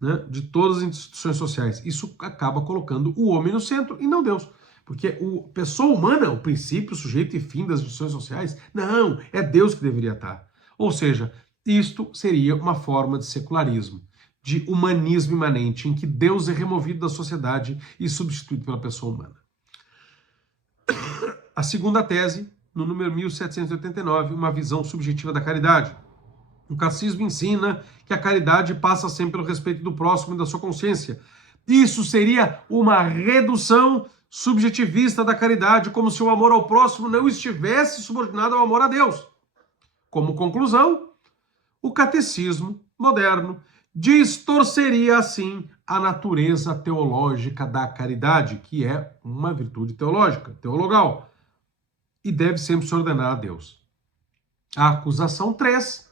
né, de todas as instituições sociais. Isso acaba colocando o homem no centro e não Deus. Porque a pessoa humana, o princípio, o sujeito e fim das instituições sociais, não, é Deus que deveria estar. Ou seja, isto seria uma forma de secularismo, de humanismo imanente, em que Deus é removido da sociedade e substituído pela pessoa humana. A segunda tese, no número 1789, uma visão subjetiva da caridade. O catecismo ensina que a caridade passa sempre pelo respeito do próximo e da sua consciência. Isso seria uma redução subjetivista da caridade, como se o amor ao próximo não estivesse subordinado ao amor a Deus. Como conclusão, o catecismo moderno distorceria, assim, a natureza teológica da caridade, que é uma virtude teológica, teologal, e deve sempre se ordenar a Deus. A acusação 3,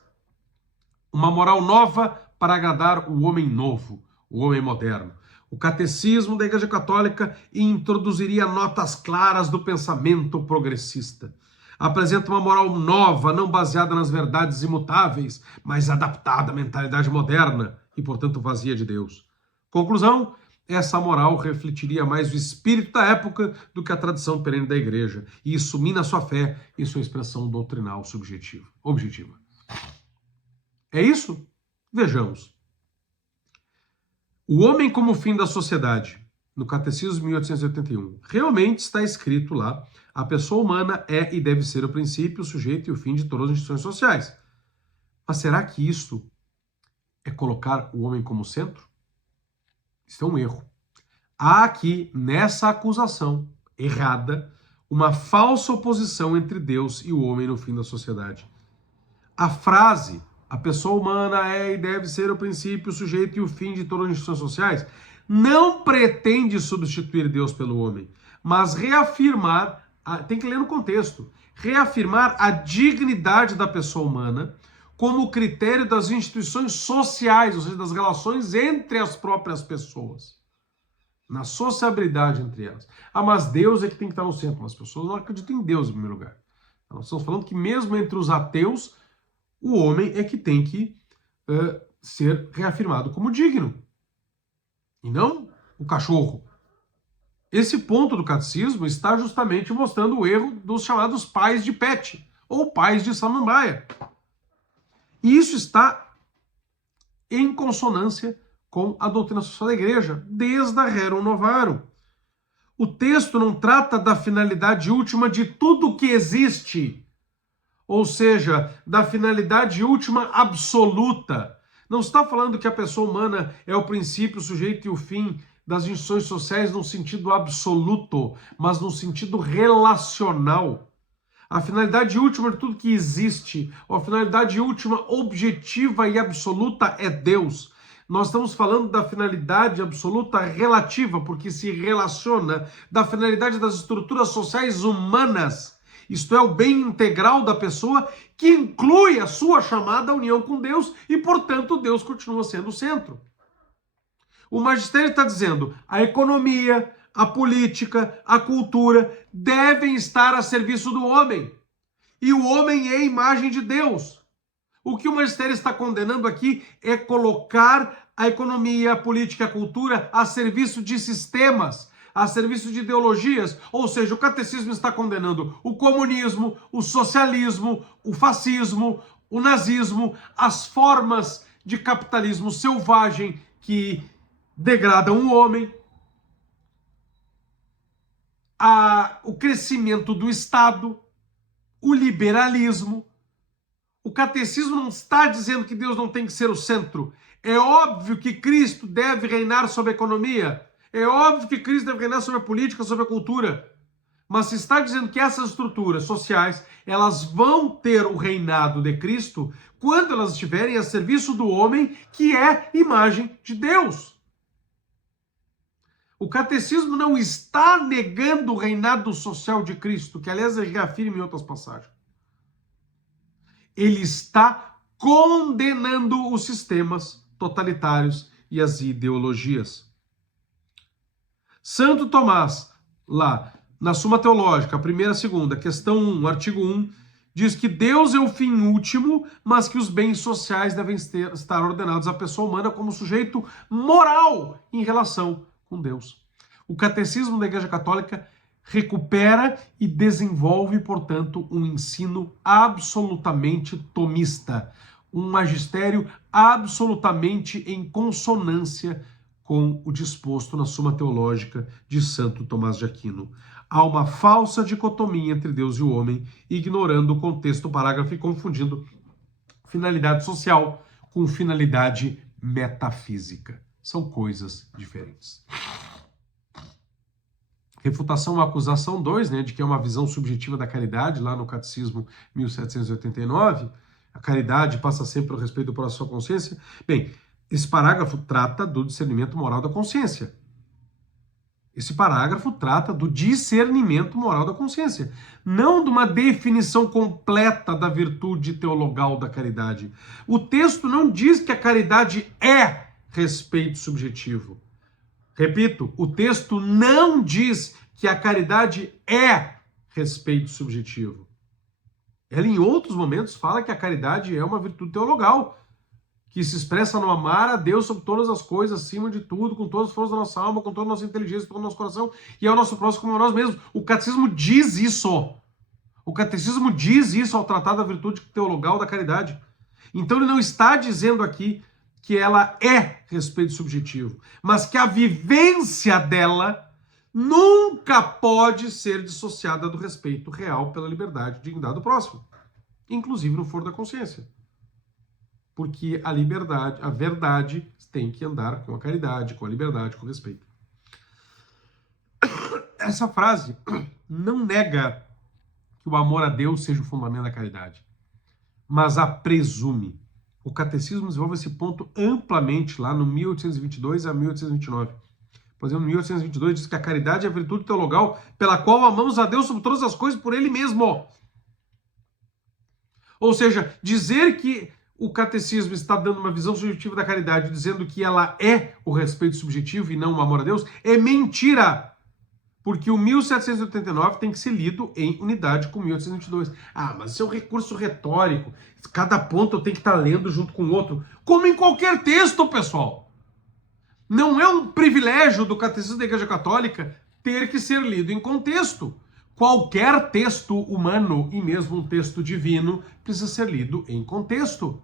uma moral nova para agradar o homem novo, o homem moderno. O catecismo da Igreja Católica introduziria notas claras do pensamento progressista. Apresenta uma moral nova, não baseada nas verdades imutáveis, mas adaptada à mentalidade moderna e, portanto, vazia de Deus. Conclusão, essa moral refletiria mais o espírito da época do que a tradição perene da Igreja, e isso mina sua fé e sua expressão doutrinal objetiva. É isso? Vejamos. O homem como fim da sociedade, no Catecismo 1881, realmente está escrito lá: a pessoa humana é e deve ser o princípio, o sujeito e o fim de todas as instituições sociais. Mas será que isso é colocar o homem como centro? Isso é um erro. Há aqui, nessa acusação errada, uma falsa oposição entre Deus e o homem no fim da sociedade. A frase, a pessoa humana é e deve ser o princípio, o sujeito e o fim de todas as instituições sociais, não pretende substituir Deus pelo homem, mas reafirmar, tem que ler no contexto, reafirmar a dignidade da pessoa humana como critério das instituições sociais, ou seja, das relações entre as próprias pessoas, na sociabilidade entre elas. Ah, mas Deus é que tem que estar no centro, mas as pessoas não acreditam em Deus em primeiro lugar. Então, nós estamos falando que mesmo entre os ateus, o homem é que tem que ser reafirmado como digno, e não o cachorro. Esse ponto do catecismo está justamente mostrando o erro dos chamados pais de Pet, ou pais de Samambaia. E isso está em consonância com a doutrina social da igreja, desde a Rerum Novarum. O texto não trata da finalidade última de tudo que existe, ou seja, da finalidade última absoluta. Não está falando que a pessoa humana é o princípio, o sujeito e o fim das instituições sociais no sentido absoluto, mas no sentido relacional. A finalidade última de tudo que existe, ou a finalidade última objetiva e absoluta é Deus. Nós estamos falando da finalidade absoluta relativa, porque se relaciona da finalidade das estruturas sociais humanas. Isto é, o bem integral da pessoa, que inclui a sua chamada união com Deus, e, portanto, Deus continua sendo o centro. O magistério está dizendo, a economia, a política, a cultura devem estar a serviço do homem. E o homem é a imagem de Deus. O que o magistério está condenando aqui é colocar a economia, a política e a cultura a serviço de sistemas, a serviço de ideologias. Ou seja, o catecismo está condenando o comunismo, o socialismo, o fascismo, o nazismo, as formas de capitalismo selvagem que degradam o homem, o crescimento do Estado, o liberalismo. O catecismo não está dizendo que Deus não tem que ser o centro. É óbvio que Cristo deve reinar sobre a economia. É óbvio que Cristo deve reinar sobre a política, sobre a cultura. Mas se está dizendo que essas estruturas sociais, elas vão ter o reinado de Cristo quando elas estiverem a serviço do homem, que é imagem de Deus. O catecismo não está negando o reinado social de Cristo, que aliás ele reafirma em outras passagens. Ele está condenando os sistemas totalitários e as ideologias. Santo Tomás, lá na Suma Teológica, a primeira, segunda, questão 1, artigo 1, diz que Deus é o fim último, mas que os bens sociais devem estar ordenados à pessoa humana como sujeito moral em relação com Deus. O catecismo da Igreja Católica recupera e desenvolve, portanto, um ensino absolutamente tomista, um magistério absolutamente em consonância com o disposto na Suma Teológica de Santo Tomás de Aquino. Há uma falsa dicotomia entre Deus e o homem, ignorando o contexto do parágrafo e confundindo finalidade social com finalidade metafísica. São coisas diferentes. Refutação à acusação 2, né, de que é uma visão subjetiva da caridade, lá no Catecismo 1789, a caridade passa sempre pelo respeito para a sua consciência. Bem, esse parágrafo trata do discernimento moral da consciência. Esse parágrafo trata do discernimento moral da consciência, não de uma definição completa da virtude teologal da caridade. O texto não diz que a caridade é respeito subjetivo. Repito, o texto não diz que a caridade é respeito subjetivo. Ela, em outros momentos, fala que a caridade é uma virtude teologal, que se expressa no amar a Deus sobre todas as coisas, acima de tudo, com todas as forças da nossa alma, com toda a nossa inteligência, com todo o nosso coração, e ao nosso próximo como a nós mesmos. O catecismo diz isso. O catecismo diz isso ao tratar da virtude teologal da caridade. Então ele não está dizendo aqui que ela é respeito subjetivo, mas que a vivência dela nunca pode ser dissociada do respeito real pela liberdade e dignidade do próximo, inclusive no foro da consciência. Porque a liberdade, a verdade tem que andar com a caridade, com a liberdade, com o respeito. essa frase não nega que o amor a Deus seja o fundamento da caridade, mas a presume. O catecismo desenvolve esse ponto amplamente lá no 1822 a 1829. Por exemplo, no 1822 diz que a caridade é a virtude teologal pela qual amamos a Deus sobre todas as coisas por Ele mesmo. Ou seja, dizer que o catecismo está dando uma visão subjetiva da caridade, dizendo que ela é o respeito subjetivo e não o amor a Deus, é mentira. Porque o 1789 tem que ser lido em unidade com o 1822. Ah, mas isso é um recurso retórico. Cada ponto tem que estar lendo junto com o outro. Como em qualquer texto, pessoal. Não é um privilégio do Catecismo da Igreja Católica ter que ser lido em contexto. Qualquer texto humano, e mesmo um texto divino, precisa ser lido em contexto.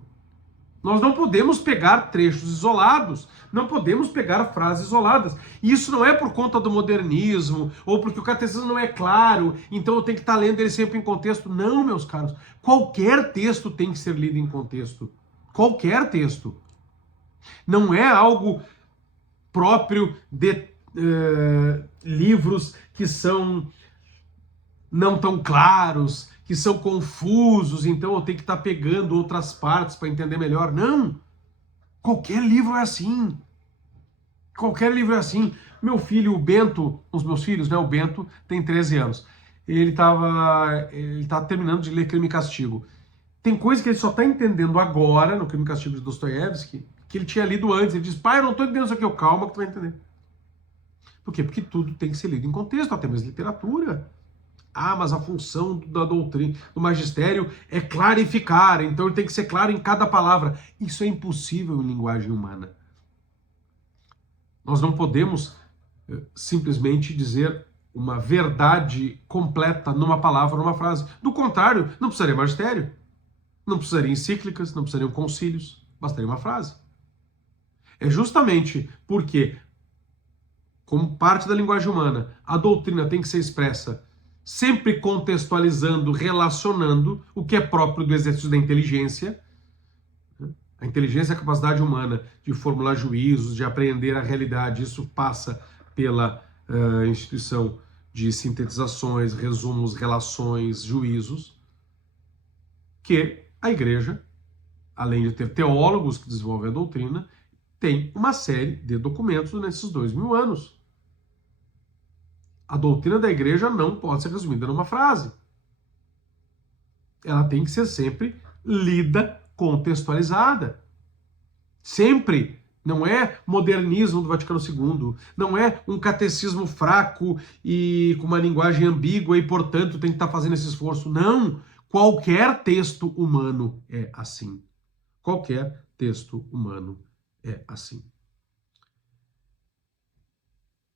Nós não podemos pegar trechos isolados, não podemos pegar frases isoladas. Isso não é por conta do modernismo, ou porque o catecismo não é claro, então eu tenho que estar lendo ele sempre em contexto. Não, meus caros. Qualquer texto tem que ser lido em contexto. Qualquer texto. Não é algo próprio de livros que são não tão claros, que são confusos, então eu tenho que estar pegando outras partes para entender melhor. Não! Qualquer livro é assim. Qualquer livro é assim. Meu filho, o Bento, os meus filhos, né? O Bento tem 13 anos. Ele tá terminando de ler Crime e Castigo. Tem coisa que ele só está entendendo agora, no Crime e Castigo de Dostoiévski, que ele tinha lido antes. Ele diz, pai, eu não estou entendendo isso aqui. Eu, calma que tu vai entender. Por quê? Porque tudo tem que ser lido em contexto, até mesmo literatura. Ah, mas a função da doutrina, do magistério é clarificar, então ele tem que ser claro em cada palavra. Isso é impossível em linguagem humana. Nós não podemos simplesmente dizer uma verdade completa numa palavra, numa frase. Do contrário, não precisaria magistério, não precisaria encíclicas, não precisariam concílios, bastaria uma frase. É justamente porque, como parte da linguagem humana, a doutrina tem que ser expressa sempre contextualizando, relacionando o que é próprio do exercício da inteligência. A inteligência é a capacidade humana de formular juízos, de apreender a realidade. Isso passa pela instituição de sintetizações, resumos, relações, juízos, que a igreja, além de ter teólogos que desenvolvem a doutrina, tem uma série de documentos nesses 2000 anos. A doutrina da igreja não pode ser resumida numa frase. Ela tem que ser sempre lida, contextualizada. Sempre. Não é modernismo do Vaticano II. Não é um catecismo fraco e com uma linguagem ambígua e, portanto, tem que estar fazendo esse esforço. Não. Qualquer texto humano é assim. Qualquer texto humano é assim.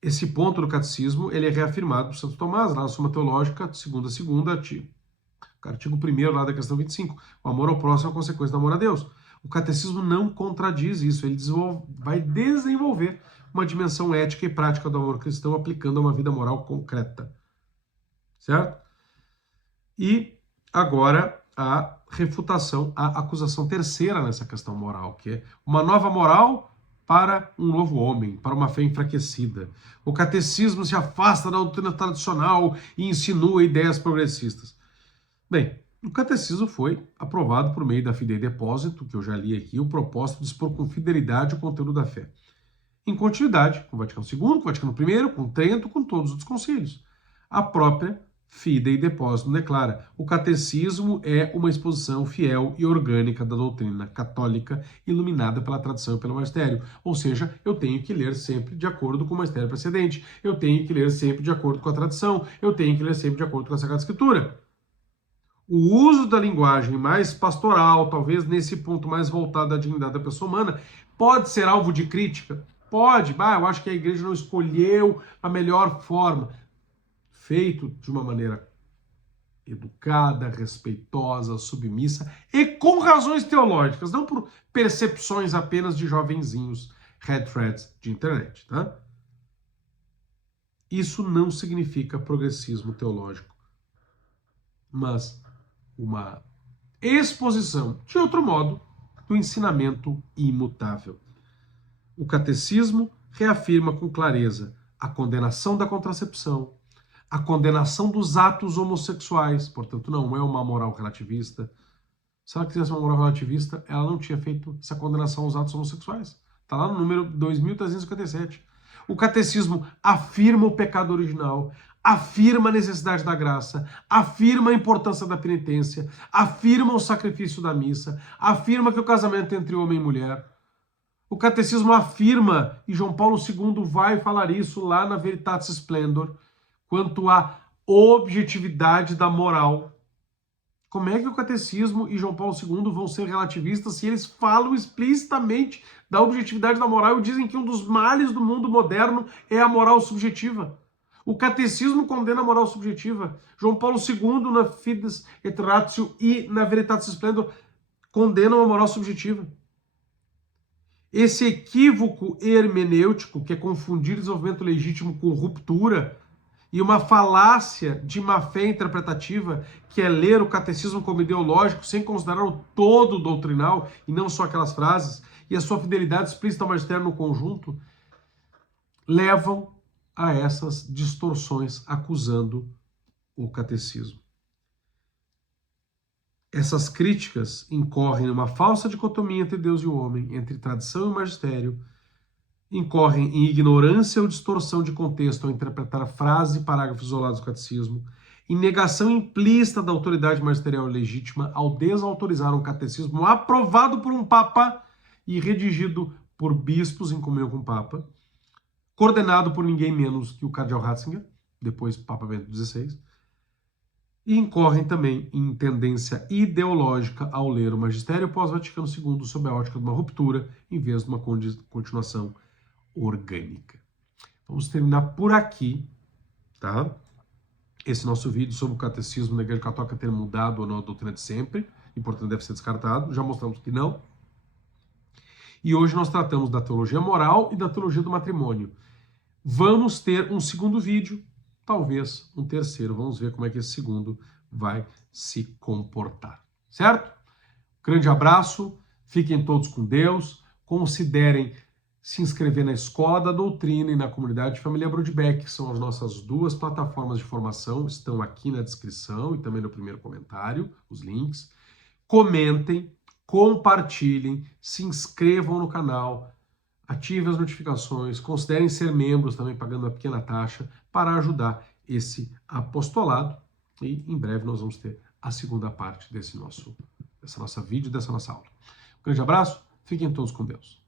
Esse ponto do catecismo ele é reafirmado por Santo Tomás, lá na Suma Teológica, segunda, artigo 1º lá da questão 25. O amor ao próximo é a consequência do amor a Deus. O catecismo não contradiz isso, ele vai desenvolver uma dimensão ética e prática do amor cristão aplicando a uma vida moral concreta. Certo? E agora a refutação, a acusação terceira nessa questão moral, que é uma nova moral para um novo homem, para uma fé enfraquecida. O catecismo se afasta da doutrina tradicional e insinua ideias progressistas. Bem, o catecismo foi aprovado por meio da Fidei Depósito, que eu já li aqui, o propósito de expor com fidelidade o conteúdo da fé. Em continuidade com o Vaticano II, com o Vaticano I, com o Trento, com todos os outros concílios. A própria Fidei Depósito declara: o catecismo é uma exposição fiel e orgânica da doutrina católica, iluminada pela tradição e pelo magistério. Ou seja, eu tenho que ler sempre de acordo com o magistério precedente, eu tenho que ler sempre de acordo com a tradição, eu tenho que ler sempre de acordo com a Sagrada Escritura. O uso da linguagem mais pastoral, talvez nesse ponto mais voltado à dignidade da pessoa humana, pode ser alvo de crítica? Pode. Eu acho que a igreja não escolheu a melhor forma. Feito de uma maneira educada, respeitosa, submissa e com razões teológicas, não por percepções apenas de jovenzinhos headthreads de internet, tá? Isso não significa progressismo teológico, mas uma exposição, de outro modo, do ensinamento imutável. O catecismo reafirma com clareza a condenação da contracepção, a condenação dos atos homossexuais, portanto, não é uma moral relativista. Se ela quisesse uma moral relativista, ela não tinha feito essa condenação aos atos homossexuais. Está lá no número 2357. O catecismo afirma o pecado original, afirma a necessidade da graça, afirma a importância da penitência, afirma o sacrifício da missa, afirma que o casamento é entre homem e mulher. O catecismo afirma, e João Paulo II vai falar isso lá na Veritatis Splendor, quanto à objetividade da moral. Como é que o catecismo e João Paulo II vão ser relativistas se eles falam explicitamente da objetividade da moral e dizem que um dos males do mundo moderno é a moral subjetiva? O catecismo condena a moral subjetiva. João Paulo II, na Fides et Ratio e na Veritatis Splendor, condenam a moral subjetiva. Esse equívoco hermenêutico, que é confundir desenvolvimento legítimo com ruptura, e uma falácia de má-fé interpretativa, que é ler o catecismo como ideológico sem considerar o todo doutrinal, e não só aquelas frases, e a sua fidelidade explícita ao magistério no conjunto, levam a essas distorções, acusando o catecismo. Essas críticas incorrem numa falsa dicotomia entre Deus e o homem, entre tradição e magistério, incorrem em ignorância ou distorção de contexto ao interpretar frases e parágrafos isolados do catecismo, em negação implícita da autoridade magisterial legítima ao desautorizar um catecismo aprovado por um papa e redigido por bispos em comunhão com o papa, coordenado por ninguém menos que o cardeal Ratzinger, depois Papa Bento XVI, e incorrem também em tendência ideológica ao ler o magistério pós-Vaticano II sob a ótica de uma ruptura em vez de uma continuação orgânica. Vamos terminar por aqui, tá? Esse nosso vídeo sobre o catecismo da Igreja Católica ter mudado ou não a doutrina de sempre, e portanto deve ser descartado, já mostramos que não. E hoje nós tratamos da teologia moral e da teologia do matrimônio. Vamos ter um segundo vídeo, talvez um terceiro, vamos ver como é que esse segundo vai se comportar, certo? Grande abraço, fiquem todos com Deus, considerem se inscrever na Escola da Doutrina e na Comunidade Família Brodbeck, que são as nossas duas plataformas de formação, estão aqui na descrição e também no primeiro comentário, os links. Comentem, compartilhem, se inscrevam no canal, ativem as notificações, considerem ser membros também pagando uma pequena taxa para ajudar esse apostolado. E em breve nós vamos ter a segunda parte dessa nossa aula. Um grande abraço, fiquem todos com Deus.